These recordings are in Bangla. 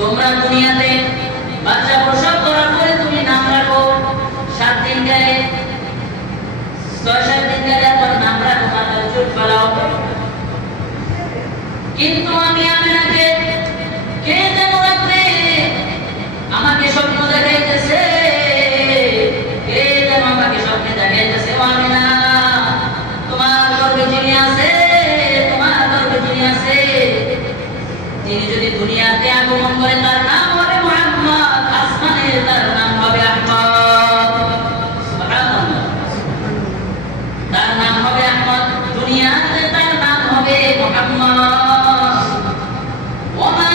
তোমরা দুনিয়াতে বাচ্চা প্রসব করার পরে তুমি নাম রাখো 7 দিন গেলে 6-7 দিন গেলে আবার নাম রাখো মাথায় চুল ফেলাও। কিন্তু আমি আমিনাকে কে যেন রাখবে আমাকে স্বপ্ন দেখাইতেছে, কে যেন আমাকে স্বপ্নে দেখাইতেছে, ও আমিনা তোমার গর্ভে যিনি আছে, তোমার গর্ভে যিনি আছে তিনি যদি দুনিয়াতে আগমন করে তার নাম হবে মুহাম্মদ, আসমানে তার নাম হবে আহমদ। সুবহানাল্লাহ, তার নাম হবে আহমদ, দুনিয়াতে তার নাম হবে মুহাম্মদ। ওয়া মা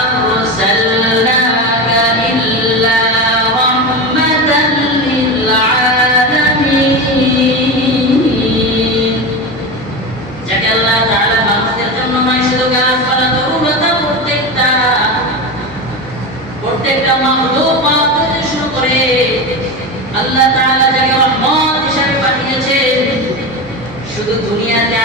আরসালনাকা ইল্লা রাহমাতান লিল আলামিন। যাকে আল্লাহ তাআলা মানুষদের জন্য নয় শুধু গাছপালা তরুলতা প্রত্যেকটা মাখলুকাত থেকে শুরু করে আল্লাহ তাআলা যাকে রহমত হিসেবে পাঠিয়েছেন শুধু দুনিয়াতে